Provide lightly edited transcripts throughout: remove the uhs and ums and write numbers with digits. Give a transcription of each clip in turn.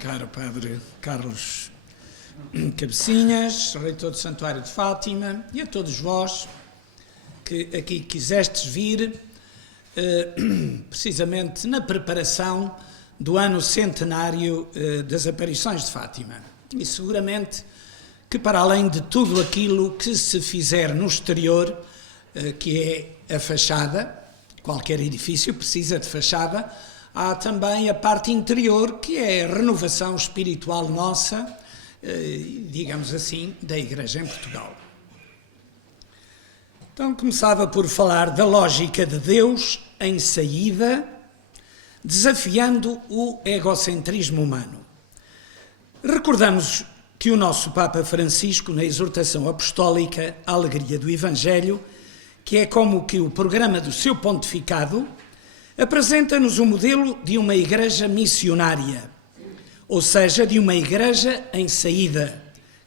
caro Padre Carlos Cabecinhas, reitor do Santuário de Fátima, e a todos vós que aqui quisestes vir, precisamente na preparação do ano centenário das aparições de Fátima. E seguramente que para além de tudo aquilo que se fizer no exterior, que é a fachada, qualquer edifício precisa de fachada, há também a parte interior, que é a renovação espiritual nossa, digamos assim, da Igreja em Portugal. Então começava por falar da lógica de Deus em saída, desafiando o egocentrismo humano. Recordamos que o nosso Papa Francisco, na exortação apostólica à alegria do Evangelho, que é como que o programa do seu pontificado, apresenta-nos o modelo de uma igreja missionária, ou seja, de uma igreja em saída,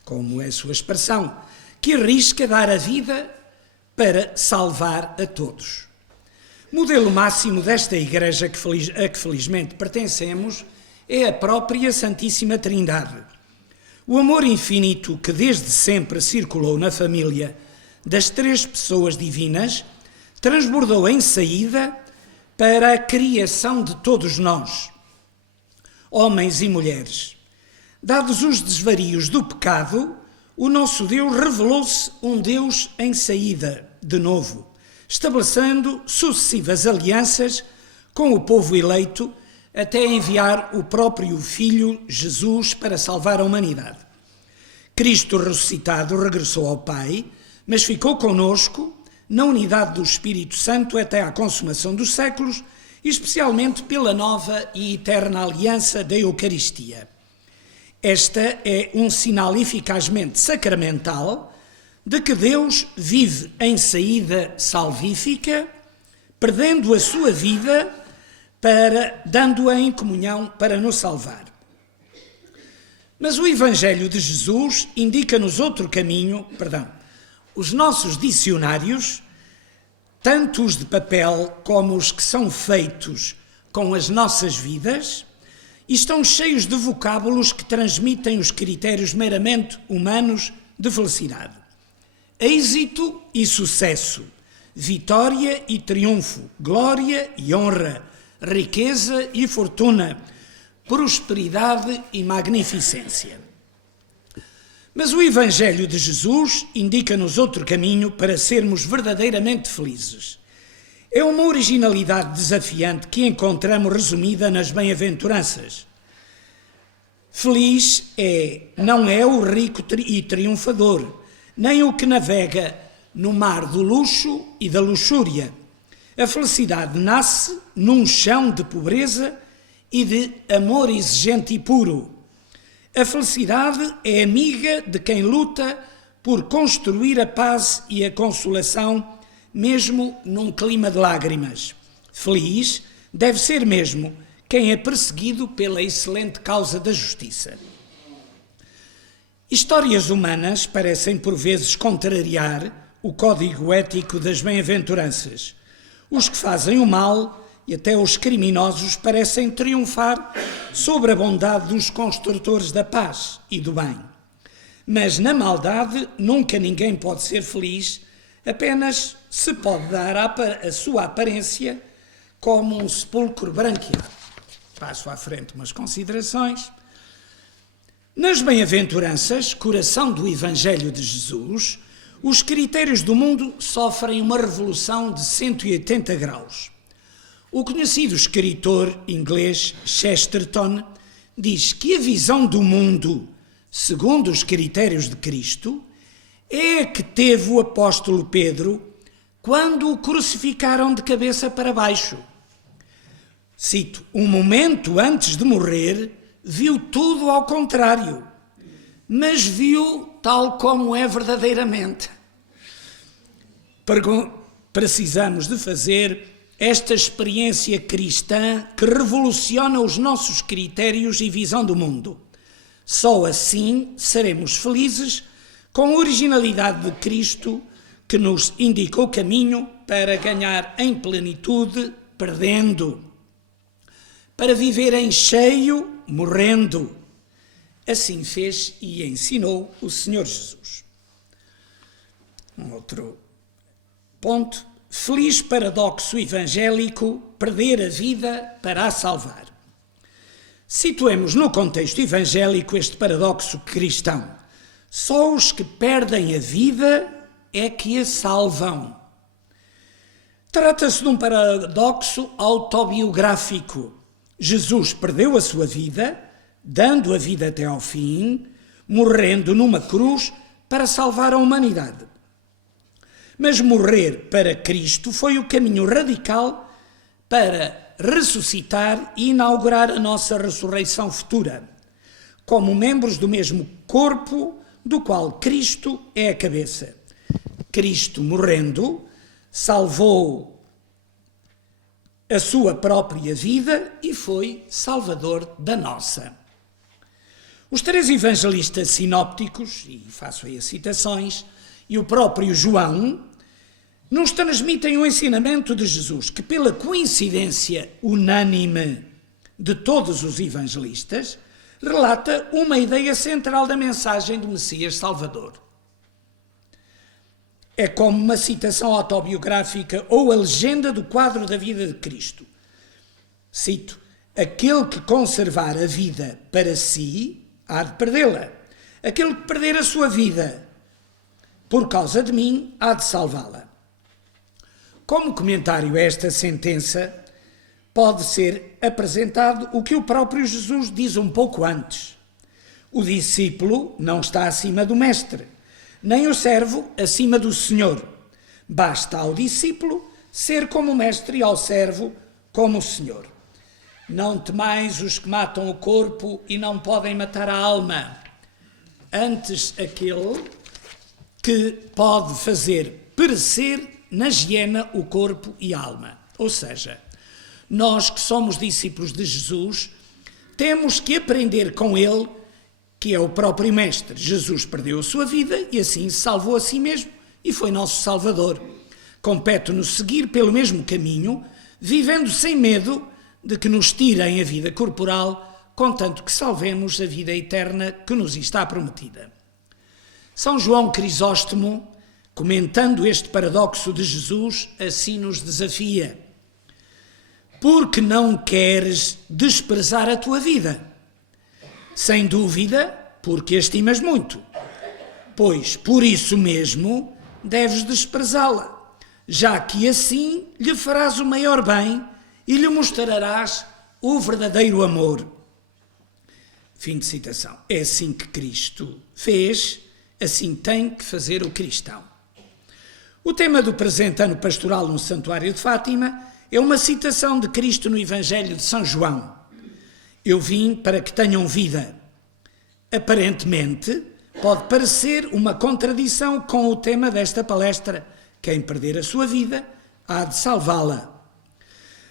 como é a sua expressão, que arrisca dar a vida para salvar a todos. Modelo máximo desta igreja a que felizmente pertencemos é a própria Santíssima Trindade. O amor infinito que desde sempre circulou na família das três pessoas divinas transbordou em saída para a criação de todos nós, homens e mulheres. Dados os desvarios do pecado, o nosso Deus revelou-se um Deus em saída, de novo, estabelecendo sucessivas alianças com o povo eleito, até enviar o próprio Filho, Jesus, para salvar a humanidade. Cristo ressuscitado regressou ao Pai, mas ficou conosco na unidade do Espírito Santo até à consumação dos séculos, especialmente pela nova e eterna aliança da Eucaristia. Esta é um sinal eficazmente sacramental de que Deus vive em saída salvífica, perdendo a sua vida, dando-a em comunhão para nos salvar. Mas o Evangelho de Jesus indica-nos outro caminho, Os nossos dicionários, tanto os de papel como os que são feitos com as nossas vidas, estão cheios de vocábulos que transmitem os critérios meramente humanos de felicidade. Êxito e sucesso, vitória e triunfo, glória e honra, riqueza e fortuna, prosperidade e magnificência. Mas o Evangelho de Jesus indica-nos outro caminho para sermos verdadeiramente felizes. É uma originalidade desafiante que encontramos resumida nas bem-aventuranças. Feliz não é o rico e triunfador, nem o que navega no mar do luxo e da luxúria. A felicidade nasce num chão de pobreza e de amor exigente e puro. A felicidade é amiga de quem luta por construir a paz e a consolação, mesmo num clima de lágrimas. Feliz deve ser mesmo quem é perseguido pela excelente causa da justiça. Histórias humanas parecem por vezes contrariar o código ético das bem-aventuranças. Os que fazem o mal e até os criminosos parecem triunfar sobre a bondade dos construtores da paz e do bem. Mas na maldade nunca ninguém pode ser feliz, apenas se pode dar a sua aparência como um sepulcro branqueado. Passo à frente umas considerações. Nas bem-aventuranças, coração do Evangelho de Jesus, os critérios do mundo sofrem uma revolução de 180 graus. O conhecido escritor inglês Chesterton diz que a visão do mundo, segundo os critérios de Cristo, é a que teve o apóstolo Pedro quando o crucificaram de cabeça para baixo. Cito, um momento antes de morrer, viu tudo ao contrário, mas viu tal como é verdadeiramente. Precisamos de fazer esta experiência cristã que revoluciona os nossos critérios e visão do mundo. Só assim seremos felizes com a originalidade de Cristo que nos indica o caminho para ganhar em plenitude, perdendo, para viver em cheio, morrendo, Assim fez e ensinou o Senhor Jesus. Um outro ponto. Feliz paradoxo evangélico, perder a vida para a salvar. Situemos no contexto evangélico este paradoxo cristão. Só os que perdem a vida é que a salvam. Trata-se de um paradoxo autobiográfico. Jesus perdeu a sua vida, dando a vida até ao fim, morrendo numa cruz para salvar a humanidade. Mas morrer para Cristo foi o caminho radical para ressuscitar e inaugurar a nossa ressurreição futura, como membros do mesmo corpo do qual Cristo é a cabeça. Cristo, morrendo, salvou a sua própria vida e foi salvador da nossa. Os 3 evangelistas sinópticos, e faço aí as citações, e o próprio João, nos transmitem o ensinamento de Jesus, que pela coincidência unânime de todos os evangelistas, relata uma ideia central da mensagem do Messias Salvador. É como uma citação autobiográfica ou a legenda do quadro da vida de Cristo. Cito: aquele que conservar a vida para si, há de perdê-la. Aquele que perder a sua vida por causa de mim, há de salvá-la. Como comentário a esta sentença, pode ser apresentado o que o próprio Jesus diz um pouco antes. O discípulo não está acima do mestre, nem o servo acima do senhor. Basta ao discípulo ser como o mestre e ao servo como o senhor. Não temais os que matam o corpo e não podem matar a alma. Antes aquele que pode fazer perecer na hiena o corpo e a alma. Ou seja, nós que somos discípulos de Jesus, temos que aprender com ele, que é o próprio mestre. Jesus perdeu a sua vida e assim se salvou a si mesmo e foi nosso Salvador. Compete-nos seguir pelo mesmo caminho, vivendo sem medo de que nos tirem a vida corporal, contanto que salvemos a vida eterna que nos está prometida. São João Crisóstomo, comentando este paradoxo de Jesus, assim nos desafia: porque não queres desprezar a tua vida? Sem dúvida, porque a estimas muito, pois por isso mesmo deves desprezá-la, já que assim lhe farás o maior bem e lhe mostrarás o verdadeiro amor. Fim de citação. É assim que Cristo fez, assim tem que fazer o cristão. O tema do presente ano pastoral no Santuário de Fátima é uma citação de Cristo no Evangelho de São João. Eu vim para que tenham vida. Aparentemente, pode parecer uma contradição com o tema desta palestra. Quem perder a sua vida, há de salvá-la.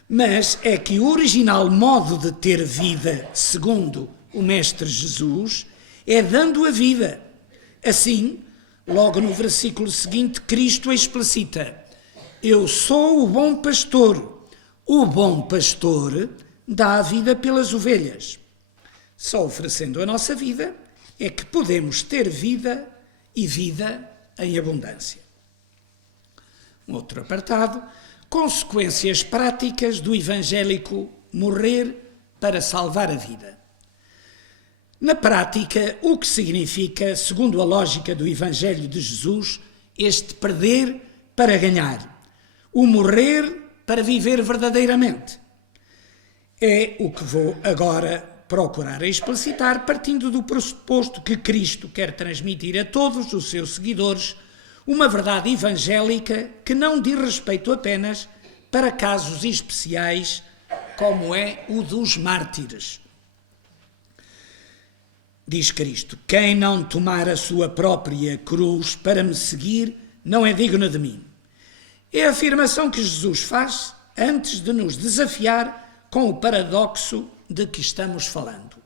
Mas é que o original modo de ter vida, segundo o Mestre Jesus, é dando a vida. Assim, logo no versículo seguinte, Cristo explicita: eu sou o bom pastor. O bom pastor dá a vida pelas ovelhas. Só oferecendo a nossa vida é que podemos ter vida e vida em abundância. Um outro apartado: consequências práticas do evangélico morrer para salvar a vida. Na prática, o que significa, segundo a lógica do Evangelho de Jesus, este perder para ganhar, o morrer para viver verdadeiramente? É o que vou agora procurar explicitar, partindo do pressuposto que Cristo quer transmitir a todos os seus seguidores uma verdade evangélica que não diz respeito apenas para casos especiais, como é o dos mártires. Diz Cristo: quem não tomar a sua própria cruz para me seguir não é digno de mim. É a afirmação que Jesus faz antes de nos desafiar com o paradoxo de que estamos falando.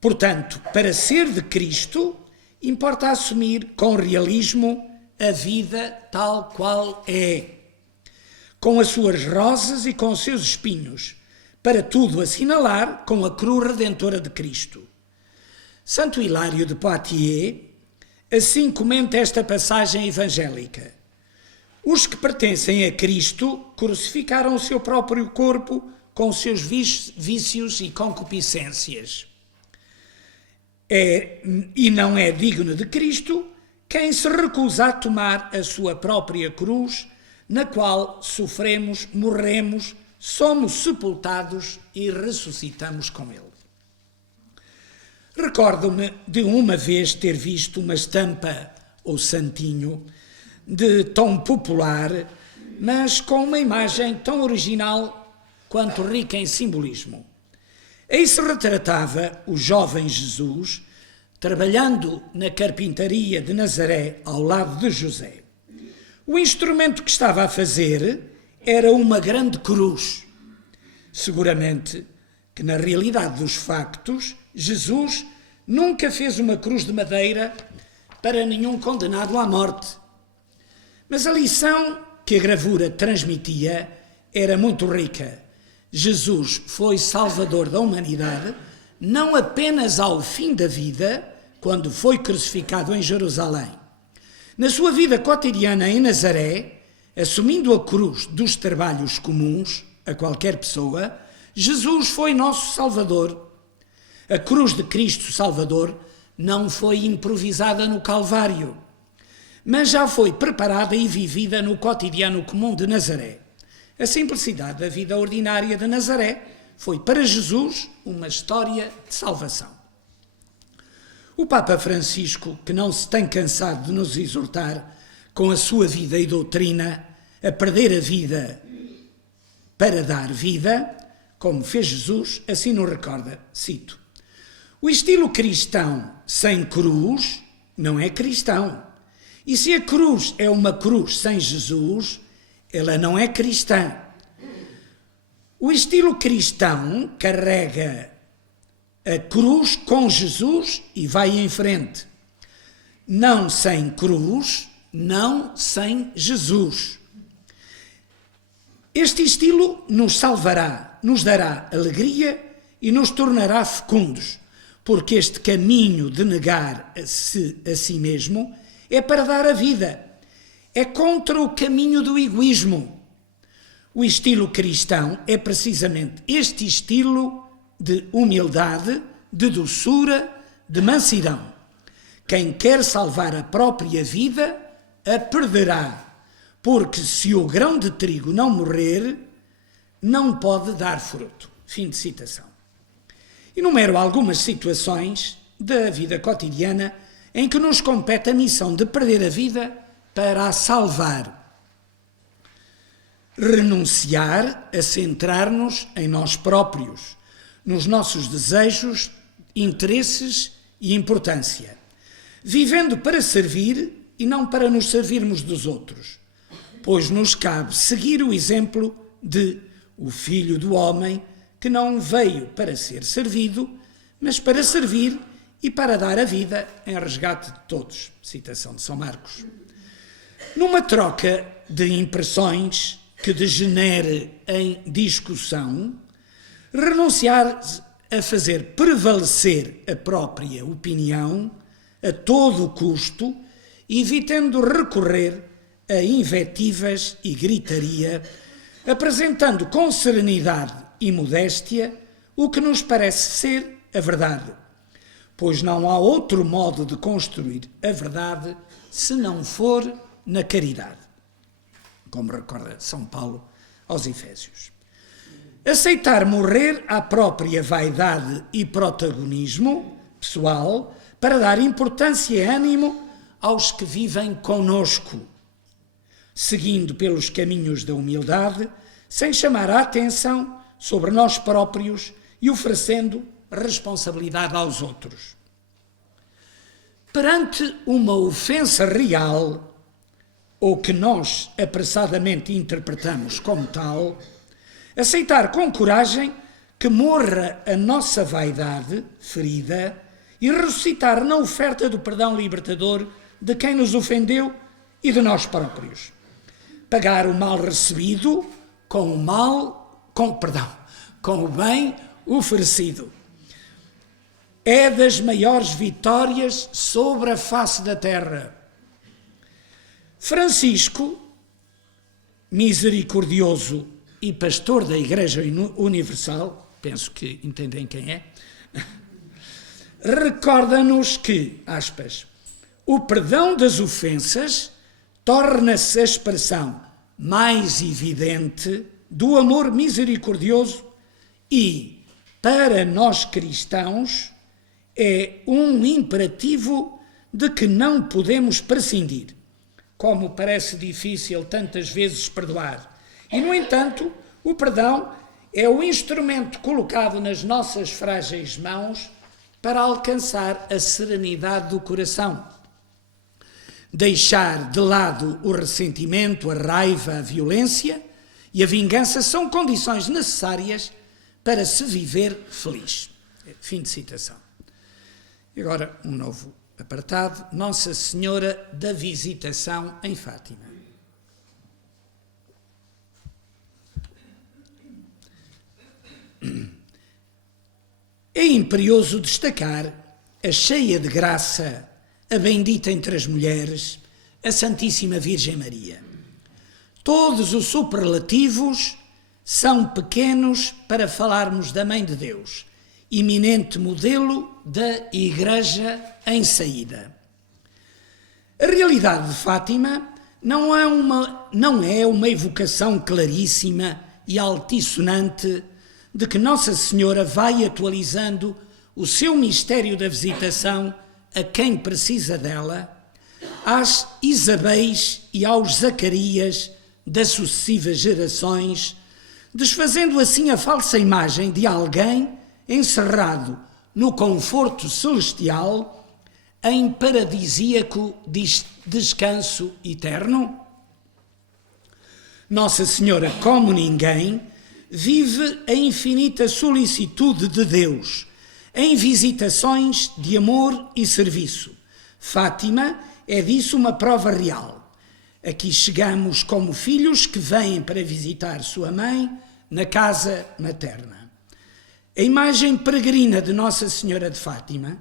Portanto, para ser de Cristo, importa assumir com realismo a vida tal qual é, com as suas rosas e com os seus espinhos, para tudo assinalar com a cruz redentora de Cristo. Santo Hilário de Poitiers assim comenta esta passagem evangélica: os que pertencem a Cristo crucificaram o seu próprio corpo com seus vícios e concupiscências. E não é digno de Cristo quem se recusa a tomar a sua própria cruz, na qual sofremos, morremos, somos sepultados e ressuscitamos com ele. Recordo-me de uma vez ter visto uma estampa ou santinho de tom popular, mas com uma imagem tão original quanto rica em simbolismo. Aí se retratava o jovem Jesus trabalhando na carpintaria de Nazaré ao lado de José. O instrumento que estava a fazer era uma grande cruz. Seguramente que na realidade dos factos, Jesus nunca fez uma cruz de madeira para nenhum condenado à morte. Mas a lição que a gravura transmitia era muito rica. Jesus foi salvador da humanidade, não apenas ao fim da vida, quando foi crucificado em Jerusalém. Na sua vida cotidiana em Nazaré, assumindo a cruz dos trabalhos comuns a qualquer pessoa, Jesus foi nosso Salvador. A cruz de Cristo Salvador não foi improvisada no Calvário, mas já foi preparada e vivida no cotidiano comum de Nazaré. A simplicidade da vida ordinária de Nazaré foi para Jesus uma história de salvação. O Papa Francisco, que não se tem cansado de nos exortar com a sua vida e doutrina a perder a vida para dar vida, como fez Jesus, assim nos recorda, cito: o estilo cristão sem cruz não é cristão. E se a cruz é uma cruz sem Jesus, ela não é cristã. O estilo cristão carrega a cruz com Jesus e vai em frente. Não sem cruz, não sem Jesus. Este estilo nos salvará, nos dará alegria e nos tornará fecundos, porque este caminho de negar a si mesmo é para dar a vida. É contra o caminho do egoísmo. O estilo cristão é precisamente este estilo de humildade, de doçura, de mansidão. Quem quer salvar a própria vida, a perderá, porque se o grão de trigo não morrer, não pode dar fruto. Fim de citação. Enumero algumas situações da vida cotidiana em que nos compete a missão de perder a vida para a salvar. Renunciar a centrar-nos em nós próprios, nos nossos desejos, interesses e importância, vivendo para servir e não para nos servirmos dos outros, pois nos cabe seguir o exemplo de o Filho do Homem, que não veio para ser servido, mas para servir e para dar a vida em resgate de todos. Citação de São Marcos. Numa troca de impressões que degenere em discussão, renunciar a fazer prevalecer a própria opinião a todo o custo, evitando recorrer a invectivas e gritaria, apresentando com serenidade e modéstia o que nos parece ser a verdade, pois não há outro modo de construir a verdade se não for na caridade, como recorda São Paulo aos Efésios. Aceitar morrer à própria vaidade e protagonismo pessoal para dar importância e ânimo aos que vivem conosco, seguindo pelos caminhos da humildade, sem chamar a atenção sobre nós próprios e oferecendo responsabilidade aos outros. Perante uma ofensa real, ou que nós apressadamente interpretamos como tal, aceitar com coragem que morra a nossa vaidade ferida e ressuscitar na oferta do perdão libertador de quem nos ofendeu e de nós próprios. Pagar o mal recebido com com o bem oferecido. É das maiores vitórias sobre a face da terra. Francisco, misericordioso e pastor da Igreja Universal, penso que entendem quem é, recorda-nos que, aspas, o perdão das ofensas torna-se a expressão mais evidente do amor misericordioso e, para nós cristãos, é um imperativo de que não podemos prescindir, como parece difícil tantas vezes perdoar. E, no entanto, o perdão é o instrumento colocado nas nossas frágeis mãos para alcançar a serenidade do coração. Deixar de lado o ressentimento, a raiva, a violência e a vingança são condições necessárias para se viver feliz. Fim de citação. E agora um novo apartado, Nossa Senhora da Visitação em Fátima. É imperioso destacar a cheia de graça, a bendita entre as mulheres, a Santíssima Virgem Maria. Todos os superlativos são pequenos para falarmos da Mãe de Deus, eminente modelo da Igreja em saída. A realidade de Fátima não é uma evocação claríssima e altissonante de que Nossa Senhora vai atualizando o seu mistério da visitação a quem precisa dela, às Isabéis e aos Zacarias das sucessivas gerações, desfazendo assim a falsa imagem de alguém encerrado no conforto celestial em paradisíaco descanso eterno? Nossa Senhora, como ninguém, vive a infinita solicitude de Deus em visitações de amor e serviço. Fátima é disso uma prova real. Aqui chegamos como filhos que vêm para visitar sua mãe na casa materna. A imagem peregrina de Nossa Senhora de Fátima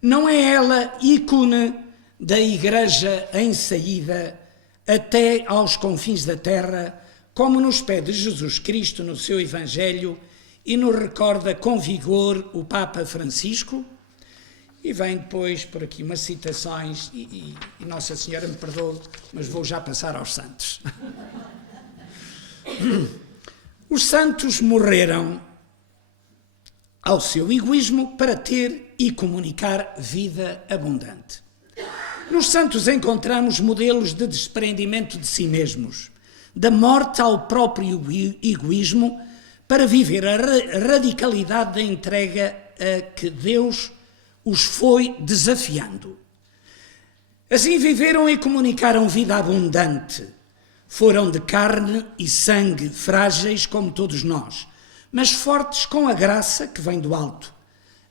não é ela ícone da Igreja em saída até aos confins da terra, como nos pede Jesus Cristo no seu Evangelho e nos recorda com vigor o Papa Francisco? E vem depois por aqui umas citações, e Nossa Senhora me perdoe, mas vou já passar aos santos. Os santos morreram ao seu egoísmo para ter e comunicar vida abundante. Nos santos encontramos modelos de desprendimento de si mesmos, da morte ao próprio egoísmo, para viver a radicalidade da entrega a que Deus os foi desafiando. Assim viveram e comunicaram vida abundante. Foram de carne e sangue, frágeis como todos nós, mas fortes com a graça que vem do alto.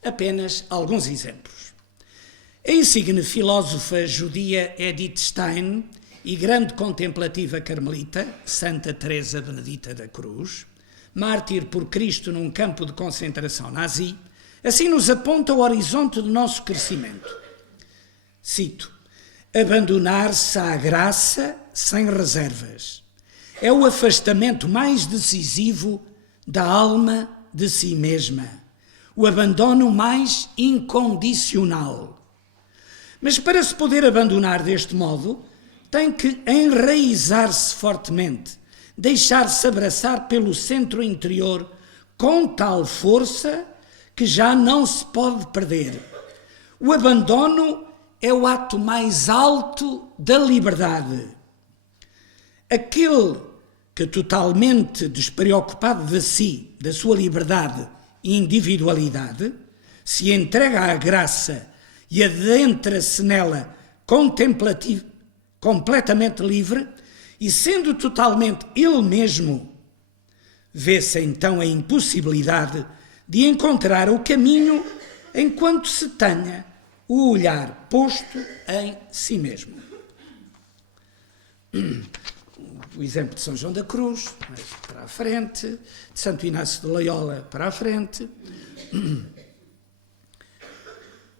Apenas alguns exemplos. A insigne filósofa judia Edith Stein e grande contemplativa carmelita, Santa Teresa Benedita da Cruz, mártir por Cristo num campo de concentração nazi, assim nos aponta o horizonte do nosso crescimento. Cito: abandonar-se à graça sem reservas é o afastamento mais decisivo da alma de si mesma, o abandono mais incondicional. Mas para se poder abandonar deste modo, tem que enraizar-se fortemente, deixar-se abraçar pelo centro interior com tal força que já não se pode perder. O abandono é o ato mais alto da liberdade. Aquele que, totalmente despreocupado de si, da sua liberdade e individualidade, se entrega à graça e adentra-se nela completamente livre, e sendo totalmente ele mesmo, vê-se então a impossibilidade de encontrar o caminho enquanto se tenha o olhar posto em si mesmo. o exemplo de São João da Cruz, para a frente, de Santo Inácio de Loyola, para a frente,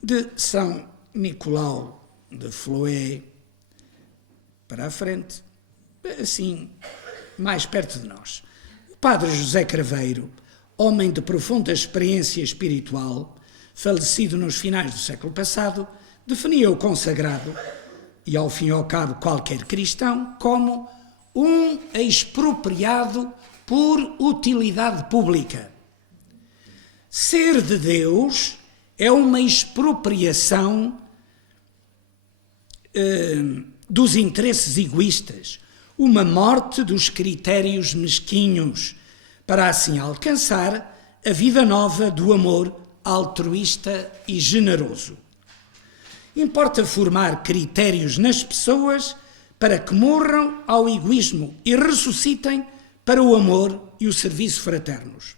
de São Nicolau de Floé, para a frente, assim, mais perto de nós. O padre José Craveiro, homem de profunda experiência espiritual, falecido nos finais do século passado, definia o consagrado, e ao fim e ao cabo qualquer cristão, como um expropriado por utilidade pública. Ser de Deus é uma expropriação dos interesses egoístas, uma morte dos critérios mesquinhos, para assim alcançar a vida nova do amor altruísta e generoso. Importa formar critérios nas pessoas para que morram ao egoísmo e ressuscitem para o amor e o serviço fraternos.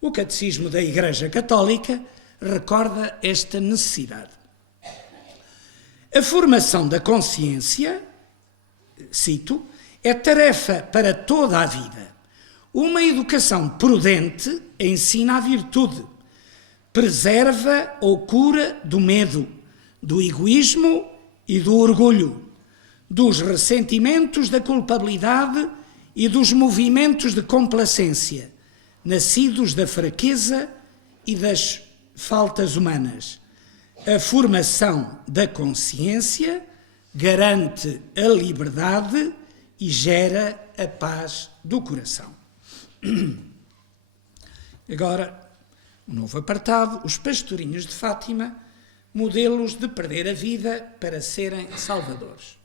O Catecismo da Igreja Católica recorda esta necessidade. A formação da consciência, cito, é tarefa para toda a vida. Uma educação prudente ensina a virtude, preserva ou cura do medo, do egoísmo e do orgulho, dos ressentimentos da culpabilidade e dos movimentos de complacência, nascidos da fraqueza e das faltas humanas. A formação da consciência garante a liberdade e gera a paz do coração. Agora, um novo apartado, os pastorinhos de Fátima, modelos de perder a vida para serem salvadores.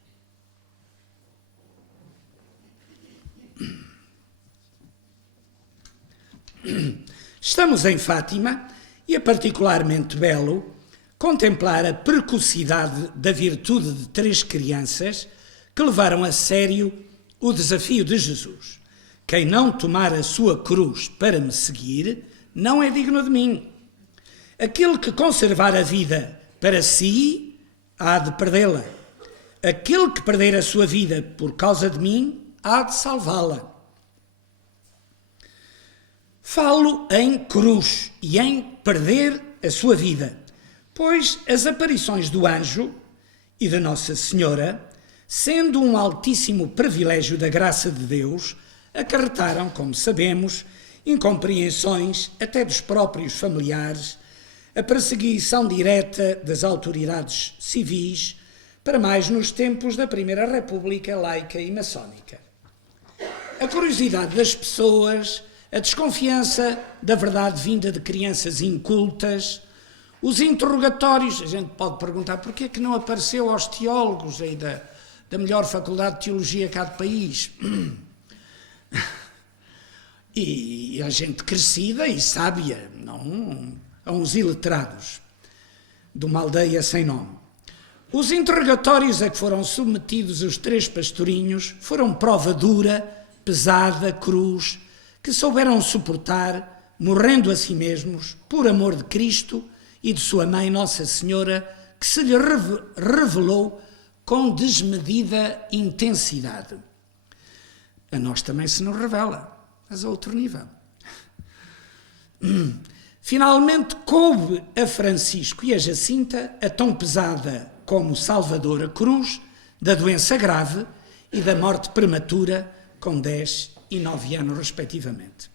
Estamos em Fátima e é particularmente belo contemplar a precocidade da virtude de 3 crianças que levaram a sério o desafio de Jesus. Quem não tomar a sua cruz para me seguir, não é digno de mim. Aquele que conservar a vida para si, há de perdê-la. Aquele que perder a sua vida por causa de mim, há de salvá-la. Falo em cruz e em perder a sua vida, pois as aparições do anjo e da Nossa Senhora, sendo um altíssimo privilégio da graça de Deus, acarretaram, como sabemos, incompreensões até dos próprios familiares, a perseguição direta das autoridades civis, para mais nos tempos da Primeira República laica e maçónica. A curiosidade das pessoas, a desconfiança da verdade vinda de crianças incultas, os interrogatórios, a gente pode perguntar porquê é que não apareceu aos teólogos aí da melhor faculdade de teologia cá do país. E a gente crescida e sábia, não a uns iletrados de uma aldeia sem nome. Os interrogatórios a que foram submetidos os 3 pastorinhos foram prova dura, pesada, cruz, que souberam suportar, morrendo a si mesmos, por amor de Cristo e de sua mãe Nossa Senhora, que se lhe revelou com desmedida intensidade. A nós também se nos revela, mas a outro nível. Finalmente coube a Francisco e a Jacinta a tão pesada como salvadora cruz da doença grave e da morte prematura com 10 e 9 anos respectivamente.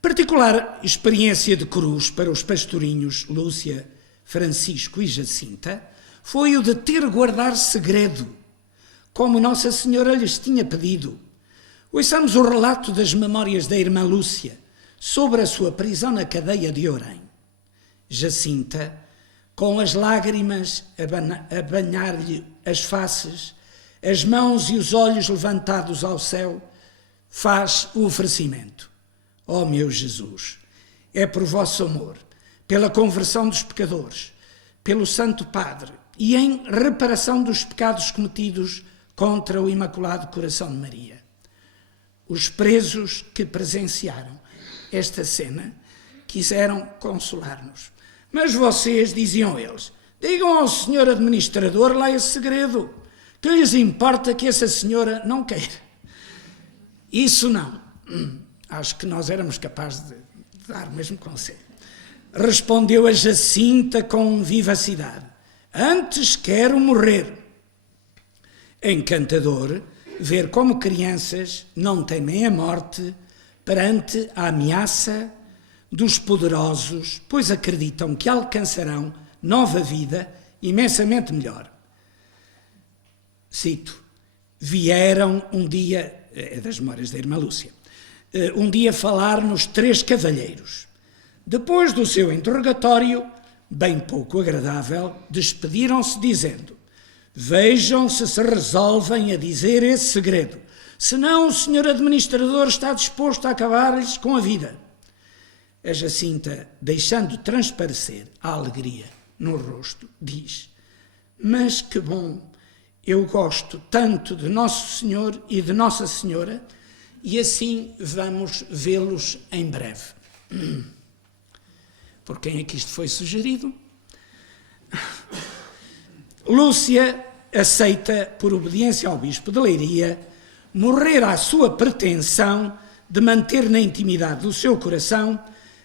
Particular experiência de cruz para os pastorinhos Lúcia, Francisco e Jacinta foi o de ter guardar segredo, como Nossa Senhora lhes tinha pedido. Ouçamos o relato das memórias da irmã Lúcia sobre a sua prisão na cadeia de Orém. Jacinta, com as lágrimas a banhar-lhe as faces, as mãos e os olhos levantados ao céu, faz o oferecimento. Ó meu Jesus, é por vosso amor, pela conversão dos pecadores, pelo Santo Padre e em reparação dos pecados cometidos contra o Imaculado Coração de Maria. Os presos que presenciaram esta cena quiseram consolar-nos. Mas vocês, diziam eles, digam ao senhor administrador lá esse segredo, que lhes importa que essa senhora não queira? Isso não. Acho que nós éramos capazes de dar o mesmo conselho. Respondeu a Jacinta com vivacidade: antes quero morrer. É encantador ver como crianças não temem a morte perante a ameaça dos poderosos, pois acreditam que alcançarão nova vida imensamente melhor. Cito: vieram um dia, é das memórias da irmã Lúcia, um dia falar-nos 3 cavalheiros. Depois do seu interrogatório, bem pouco agradável, despediram-se dizendo: vejam se resolvem a dizer esse segredo, senão o senhor administrador está disposto a acabar-lhes com a vida. A Jacinta, deixando transparecer a alegria no rosto, diz: mas que bom, eu gosto tanto de Nosso Senhor e de Nossa Senhora, e assim vamos vê-los em breve. Por quem é que isto foi sugerido? Lúcia aceita, por obediência ao bispo de Leiria, morrer à sua pretensão de manter na intimidade do seu coração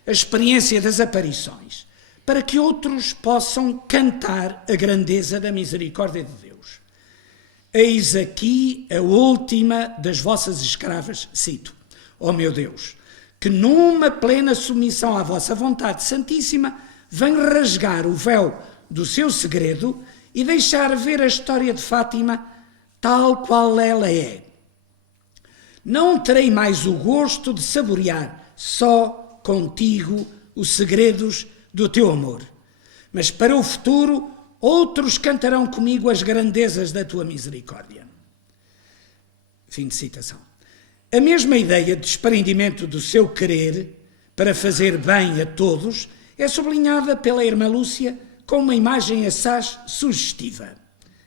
a experiência das aparições, para que outros possam cantar a grandeza da misericórdia de Deus. Eis aqui a última das vossas escravas, cito: ó meu Deus, que numa plena submissão à vossa vontade santíssima vem rasgar o véu do seu segredo e deixar ver a história de Fátima tal qual ela é. Não terei mais o gosto de saborear só contigo os segredos do teu amor, mas para o futuro outros cantarão comigo as grandezas da tua misericórdia. Fim de citação. A mesma ideia de desprendimento do seu querer para fazer bem a todos é sublinhada pela irmã Lúcia com uma imagem assaz sugestiva,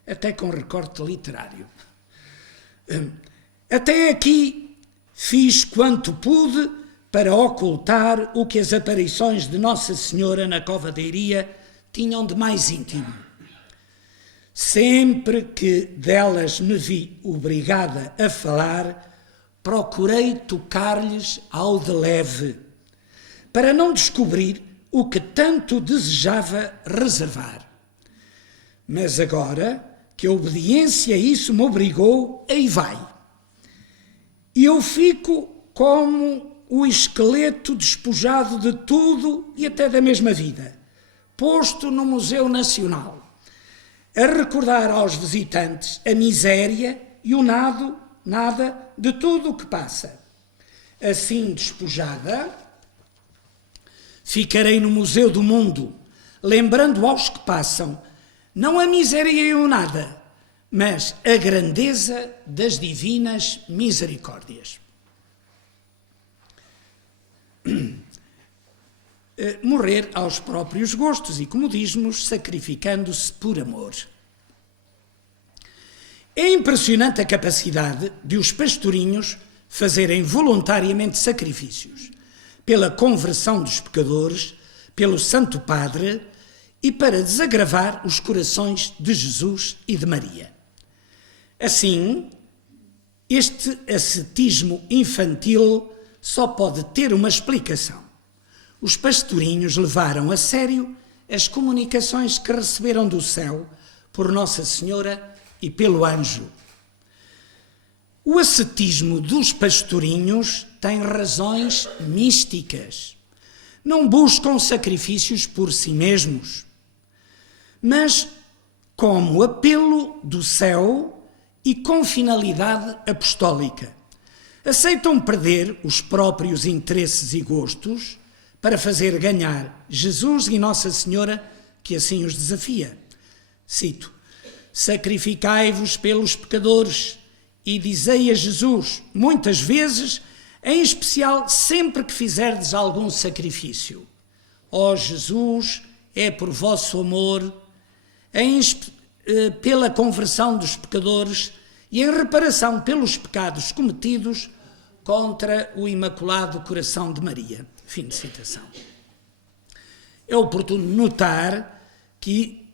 até com recorte literário. Até aqui fiz quanto pude para ocultar o que as aparições de Nossa Senhora na Cova da Iria tinham de mais íntimo. Sempre que delas me vi obrigada a falar, procurei tocar-lhes ao de leve, para não descobrir o que tanto desejava reservar. Mas agora que a obediência a isso me obrigou, aí vai. E eu fico como o esqueleto despojado de tudo e até da mesma vida, posto no Museu Nacional, a recordar aos visitantes a miséria e o nada de tudo o que passa. Assim despojada, ficarei no Museu do Mundo, lembrando aos que passam, não a miséria e o nada, mas a grandeza das divinas misericórdias. Morrer aos próprios gostos e comodismos, sacrificando-se por amor. É impressionante a capacidade de os pastorinhos fazerem voluntariamente sacrifícios pela conversão dos pecadores, pelo Santo Padre e para desagravar os corações de Jesus e de Maria. Assim, este ascetismo infantil só pode ter uma explicação. Os pastorinhos levaram a sério as comunicações que receberam do céu por Nossa Senhora e pelo anjo. O ascetismo dos pastorinhos tem razões místicas. Não buscam sacrifícios por si mesmos, mas como apelo do céu e com finalidade apostólica. Aceitam perder os próprios interesses e gostos para fazer ganhar Jesus e Nossa Senhora, que assim os desafia. Cito: sacrificai-vos pelos pecadores e dizei a Jesus, muitas vezes, em especial sempre que fizerdes algum sacrifício: ó Jesus, é por vosso amor, pela conversão dos pecadores e em reparação pelos pecados cometidos contra o Imaculado Coração de Maria. Fim de citação. É oportuno notar que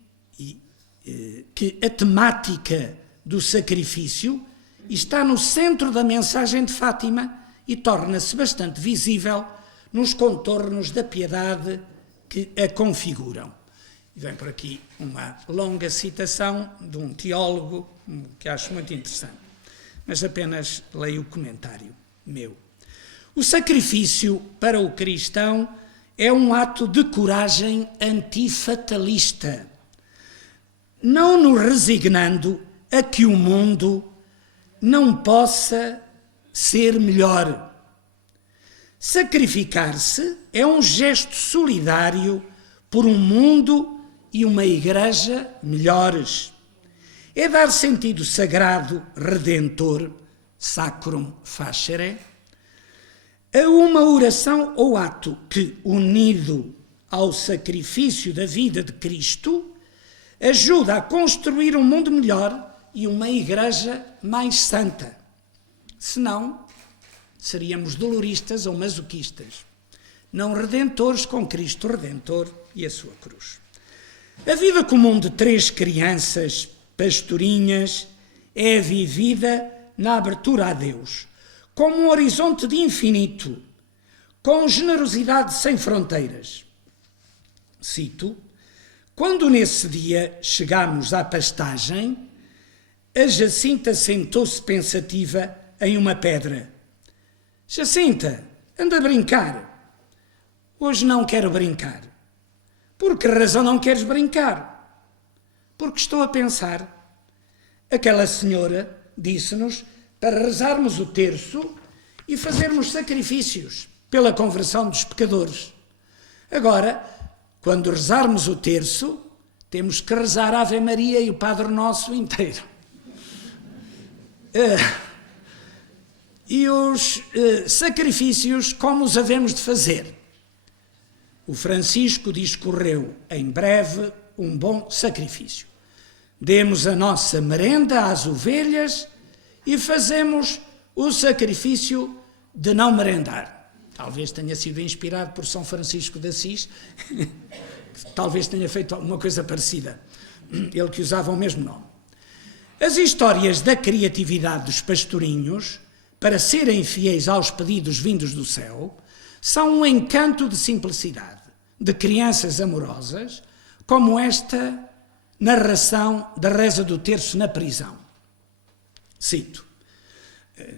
a temática do sacrifício está no centro da mensagem de Fátima e torna-se bastante visível nos contornos da piedade que a configuram. E vem por aqui uma longa citação de um teólogo que acho muito interessante, mas apenas leio o comentário meu. O sacrifício para o cristão é um ato de coragem antifatalista, não nos resignando a que o mundo não possa ser melhor. Sacrificar-se é um gesto solidário por um mundo e uma igreja melhores. É dar sentido sagrado, redentor, sacrum facere, a uma oração ou ato que, unido ao sacrifício da vida de Cristo, ajuda a construir um mundo melhor e uma igreja mais santa. Senão, seríamos doloristas ou masoquistas, não redentores com Cristo Redentor e a sua cruz. A vida comum de 3 crianças pastorinhas é vivida na abertura a Deus, como um horizonte de infinito, com generosidade sem fronteiras. Cito: quando nesse dia chegámos à pastagem, a Jacinta sentou-se pensativa em uma pedra. Jacinta, anda a brincar. Hoje não quero brincar. Por que razão não queres brincar? Porque estou a pensar. Aquela senhora disse-nos para rezarmos o terço e fazermos sacrifícios pela conversão dos pecadores. Agora, quando rezarmos o terço, temos que rezar a Ave Maria e o Padre Nosso inteiro. E os sacrifícios, como os havemos de fazer? O Francisco discorreu em breve um bom sacrifício. Demos a nossa merenda às ovelhas e fazemos o sacrifício de não merendar. Talvez tenha sido inspirado por São Francisco de Assis, talvez tenha feito alguma coisa parecida, ele que usava o mesmo nome. As histórias da criatividade dos pastorinhos, para serem fiéis aos pedidos vindos do céu, são um encanto de simplicidade, de crianças amorosas, como esta narração da reza do terço na prisão. Cito,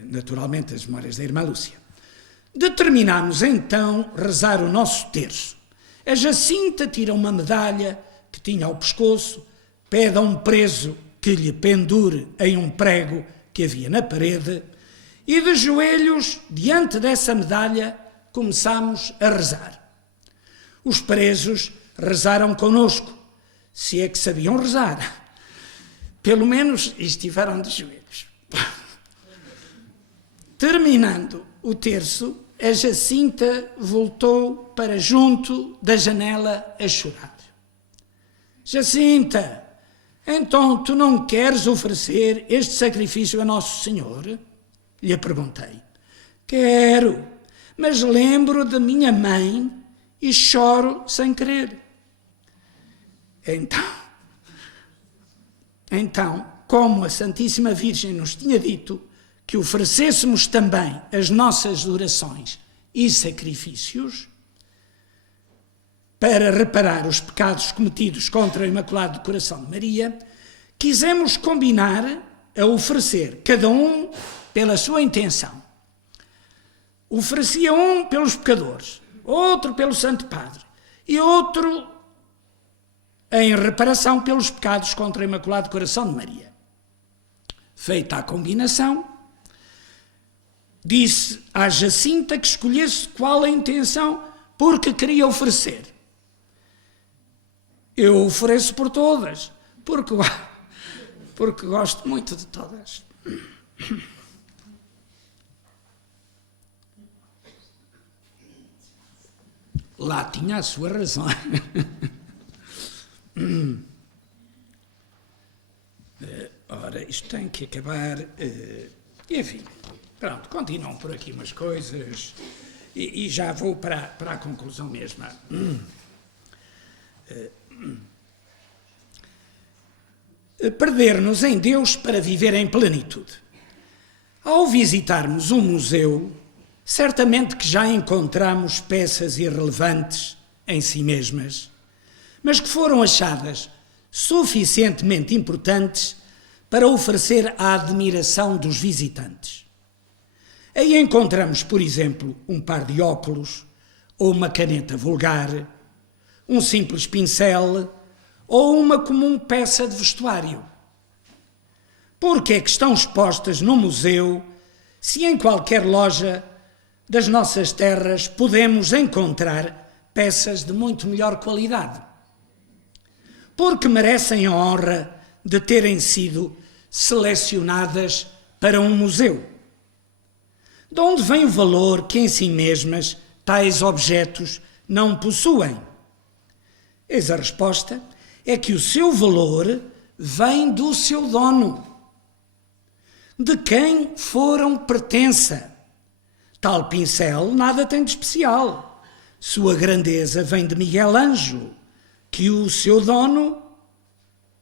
naturalmente, as memórias da irmã Lúcia. Determinámos então rezar o nosso terço. A Jacinta tira uma medalha que tinha ao pescoço, pede a um preso que lhe pendure em um prego que havia na parede, e de joelhos, diante dessa medalha, começámos a rezar. Os presos rezaram connosco, se é que sabiam rezar. Pelo menos estiveram de joelhos. Terminando o terço, a Jacinta voltou para junto da janela a chorar. Jacinta, então tu não queres oferecer este sacrifício a Nosso Senhor? Lhe perguntei. Quero, mas lembro de minha mãe e choro sem querer. Então, como a Santíssima Virgem nos tinha dito que oferecêssemos também as nossas orações e sacrifícios para reparar os pecados cometidos contra o Imaculado Coração de Maria, quisemos combinar a oferecer cada um pela sua intenção. Oferecia um pelos pecadores, outro pelo Santo Padre e outro em reparação pelos pecados contra o Imaculado Coração de Maria. Feita a combinação, disse à Jacinta que escolhesse qual a intenção porque queria oferecer. Eu ofereço por todas, porque gosto muito de todas. Lá tinha a sua razão. Ora, isto tem que acabar. Enfim, pronto, continuam por aqui umas coisas e já vou para a conclusão mesma. perder-nos em Deus para viver em plenitude. Ao visitarmos um museu, certamente que já encontramos peças irrelevantes em si mesmas, mas que foram achadas suficientemente importantes para oferecer a admiração dos visitantes. Aí encontramos, por exemplo, um par de óculos, ou uma caneta vulgar, um simples pincel ou uma comum peça de vestuário. Porque é que estão expostas no museu, se em qualquer loja das nossas terras podemos encontrar peças de muito melhor qualidade? Porque merecem a honra de terem sido selecionadas para um museu. De onde vem o valor que em si mesmas tais objetos não possuem? Eis a resposta, é que o seu valor vem do seu dono, de quem foram pertença. Tal pincel nada tem de especial. Sua grandeza vem de Miguel Ângelo, que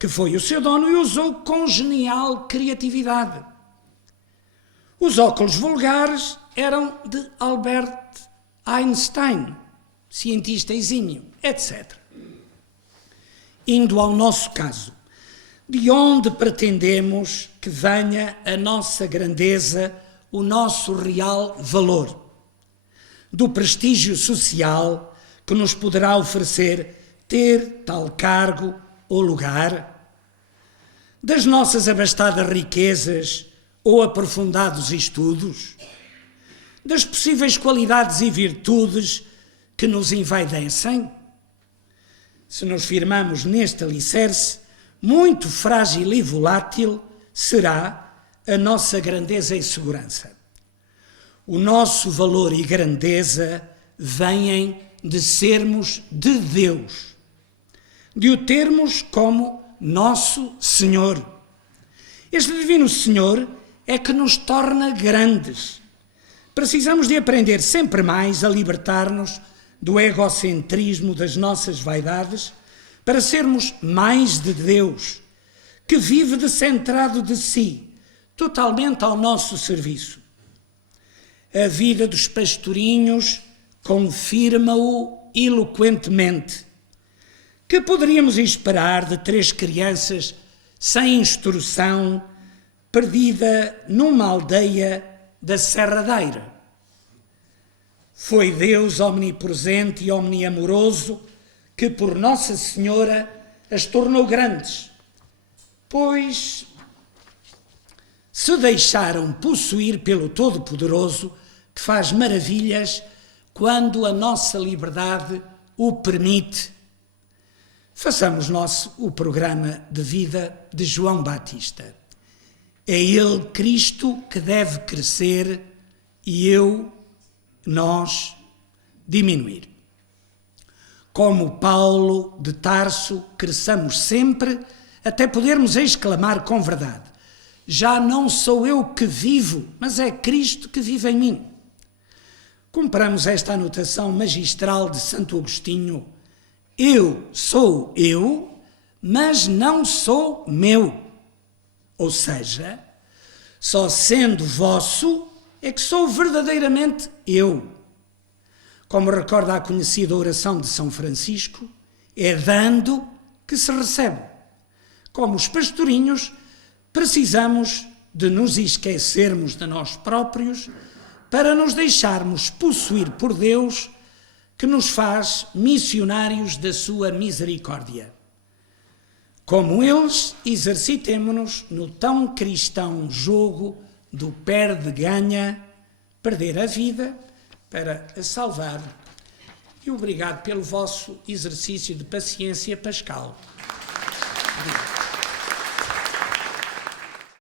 foi o seu dono e usou com genial criatividade. Os óculos vulgares eram de Albert Einstein, cientista exímio, etc. Indo ao nosso caso, de onde pretendemos que venha a nossa grandeza, o nosso real valor? Do prestígio social que nos poderá oferecer ter tal cargo ou lugar? Das nossas abastadas riquezas ou aprofundados estudos? Das possíveis qualidades e virtudes que nos envaidecem? Se nos firmamos neste alicerce, muito frágil e volátil será a nossa grandeza e segurança. O nosso valor e grandeza vêm de sermos de Deus, de o termos como nosso Senhor. Este Divino Senhor é que nos torna grandes. Precisamos de aprender sempre mais a libertar-nos do egocentrismo das nossas vaidades para sermos mais de Deus, que vive descentrado de si, totalmente ao nosso serviço. A vida dos pastorinhos confirma-o eloquentemente. Que poderíamos esperar de 3 crianças sem instrução, perdida numa aldeia da Serradeira? Foi Deus omnipresente e omniamoroso que por Nossa Senhora as tornou grandes, pois se deixaram possuir pelo Todo-Poderoso, que faz maravilhas quando a nossa liberdade o permite. Façamos nosso o programa de vida de João Batista. É ele, Cristo, que deve crescer e nós, diminuir. Como Paulo de Tarso, cresçamos sempre até podermos exclamar com verdade: já não sou eu que vivo, mas é Cristo que vive em mim. Compramos esta anotação magistral de Santo Agostinho: eu sou eu, mas não sou meu. Ou seja, só sendo vosso é que sou verdadeiramente eu. Como recorda a conhecida oração de São Francisco, é dando que se recebe. Como os pastorinhos, precisamos de nos esquecermos de nós próprios para nos deixarmos possuir por Deus, que nos faz missionários da sua misericórdia. Como eles, exercitemo-nos no tão cristão jogo do perde-ganha, perder a vida para a salvar. E obrigado pelo vosso exercício de paciência pascal. Obrigado.